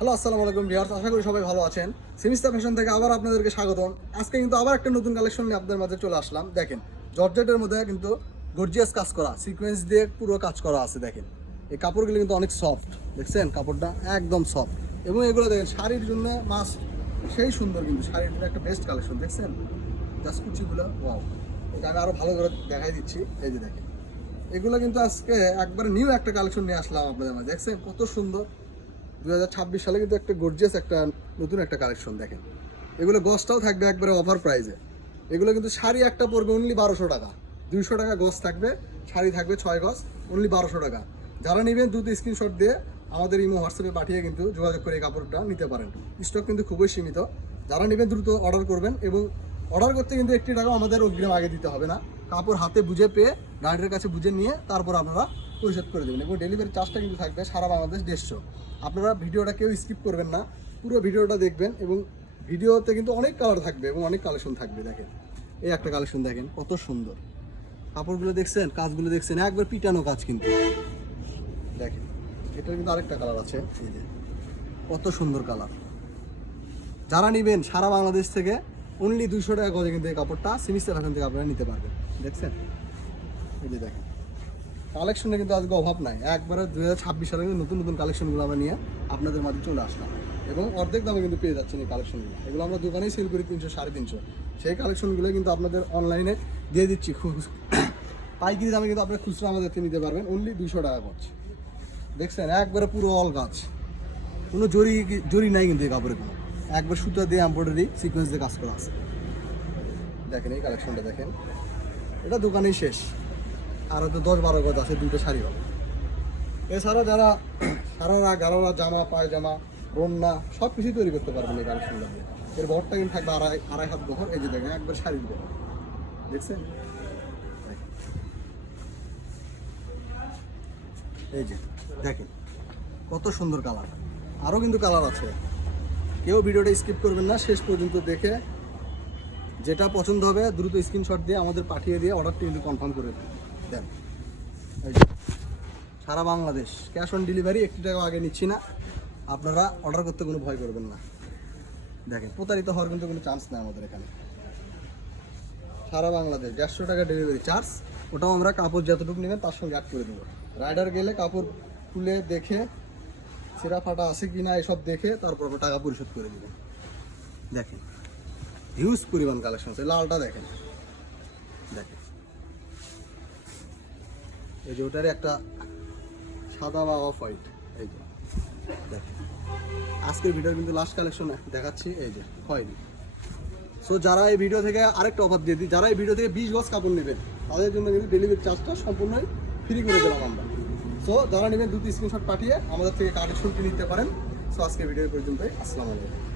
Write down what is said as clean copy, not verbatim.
Hello, আসসালামু আলাইকুম viewers, আশা করি সবাই ভালো আছেন। সিমিস্তা ফ্যাশন থেকে আবার আপনাদেরকে স্বাগতম। আজকে কিন্তু আবার একটা নতুন কালেকশন নিয়ে আপনাদের মাঝে চলে আসলাম। দেখেন, জর্জেটের মধ্যে কিন্তু গর্জিয়াস কাজ করা, সিকোয়েন্স দিয়ে পুরো কাজ করা আছে। দেখেন, এই কাপড়গুলো কিন্তু অনেক সফট, দেখছেন কাপড়টা একদম সফট। এবং এগুলো দেখেন শাড়ির জন্য মাস্ট, সেই সুন্দর কিন্তু শাড়ির জন্য একটা বেস্ট কালেকশন। দেখছেন জাস্ট কুচিগুলো, ওয়াও! এটা আমি আরও ভালো করে দেখাই দিচ্ছি। এই যে দেখেন, এগুলো কিন্তু আজকে একবারে নিউ একটা কালেকশন নিয়ে আসলাম আপনাদের মাঝে। দেখছেন কত সুন্দর, 2026 সালে কিন্তু একটা গর্জিয়াস একটা নতুন একটা কালেকশন। দেখেন, এগুলো গজটাও থাকবে একবারে অফার প্রাইসে। এগুলো কিন্তু শাড়ি একটা পড়বে অনলি 1200 টাকা, 200 টাকা গজ থাকবে, শাড়ি থাকবে 6 গজ, অনলি 1200 টাকা। যারা নেবেন দ্রুত স্ক্রিনশট দিয়ে আমাদের ইমো হোয়াটসঅ্যাপে পাঠিয়ে কিন্তু যোগাযোগ করে এই কাপড়টা নিতে পারেন। স্টক কিন্তু খুবই সীমিত। যারা নেবেন দ্রুত অর্ডার করবেন, এবং অর্ডার করতে কিন্তু 1 টাকাও আমাদের অগ্রিম আগে দিতে হবে না। কাপড় হাতে বুঝে পেয়ে গার্ডের কাছে বুঝে নিয়ে তারপর আপনারা পরিশোধ করে দেবেন, এবং ডেলিভারি চার্জটা কিন্তু থাকবে সারা বাংলাদেশ 150। আপনারা ভিডিওটা কেউ স্কিপ করবেন না, পুরো ভিডিওটা দেখবেন। এবং ভিডিওতে কিন্তু অনেক কালার থাকবে এবং অনেক কালেকশন থাকবে। দেখেন, এই একটা কালেকশন দেখেন কত সুন্দর, কাপড়গুলো দেখছেন, কাজগুলো দেখছেন, একবার পিটানো কাজ কিন্তু। দেখেন, এটার কিন্তু আরেকটা কালার আছে, এই যে কত সুন্দর কালার। যারা নেবেন সারা বাংলাদেশ থেকে অনলি 200 টাকা গজে কিন্তু এই কাপড়টা সিমিস্তা ফ্যাশন থেকে আপনারা নিতে পারবেন। দেখছেন, এই যে দেখেন, কালেকশনে কিন্তু আজকে অভাব নাই। একবারে 2026 সালে কিন্তু নতুন নতুন কালেকশনগুলো আমরা নিয়ে আপনাদের মাঝে চলে আসলাম, এবং অর্ধেক দামে কিন্তু পেয়ে যাচ্ছেন এই কালেকশনগুলো। এগুলো আমরা দোকানেই সেল করি 300 350। সেই কালেকশনগুলো কিন্তু আপনাদের অনলাইনে দিয়ে দিচ্ছি পাইকারি দামে, কিন্তু আপনারা খুচরা আমাদের থেকে নিতে পারবেন অনলি 200 টাকা গজ। দেখছেন একবারে পুরো অল গাছ, কোনো জরি নাই কিন্তু এই কাপড়ে, কোনো একবার সুতা দিয়ে এমব্রয়ডারি সিকোয়েন্স দিয়ে কাজ করা আছে। দেখেন এই কালেকশনটা দেখেন, এটা দোকানেই শেষ, আর হয়তো 10-12 গজ আছে, 2টা শাড়ি হবে। এছাড়া যারা সারারা গারারা জামা পায়জামা বন্যা সব কিছুই তৈরি করতে পারবেন এই কালেকশনটা দিয়ে। এর বহরটা কিন্তু থাকবে আড়াই হাত বহর। এই যে দেখেন একবার শাড়ির বহর, দেখছেন? এই যে দেখেন কত সুন্দর কালার, আরও কিন্তু কালার আছে। কেউ ভিডিওটা স্কিপ করবেন না, শেষ পর্যন্ত দেখে যেটা পছন্দ হবে দ্রুত স্ক্রিনশট দিয়ে আমাদের পাঠিয়ে দিয়ে অর্ডারটি কিন্তু কনফার্ম করে দেন। এই যে সারা বাংলাদেশ ক্যাশ অন ডেলিভারি, 1 টাকাও আগে নিচ্ছি না। আপনারা অর্ডার করতে কোনো ভয় করবেন না। দেখেন, প্রতারিত হওয়ার কিন্তু কোনো চান্স নেই আমাদের এখানে। সারা বাংলাদেশ 150 টাকা ডেলিভারি চার্জ, ওটাও আমরা কাপড় যতটুকু নেবেন তার সঙ্গে অ্যাড করে দেবো। রাইডার গেলে কাপড় খুলে দেখে ছেঁড়া ফাটা আছে কি না এসব দেখে তারপর টাকা পরিশোধ করে দেবেন। দেখেন হিউজ পরিমাণ কালেকশন আছে। লালটা দেখেন, দেখেন এই যে ওটারই একটা সাদা বা অফ হোয়াইট। এই যে দেখেন, আজকের ভিডিওর কিন্তু লাস্ট কালেকশন দেখাচ্ছি, এই যে হয়নি। সো যারা এই ভিডিও থেকে আরেকটা অফার দিয়ে দিই, যারা এই ভিডিও থেকে 20 গজ কাপড় নেবেন তাদের জন্য কিন্তু ডেলিভারি চার্জটা সম্পূর্ণই ফ্রি করে দিলাম আমরা। সো যারা নেবেন দ্রুত স্ক্রিনশট পাঠিয়ে আমাদের থেকে কালেকশনটি নিতে পারেন। সো আজকের ভিডিও পর্যন্তই, আসসালামু আলাইকুম।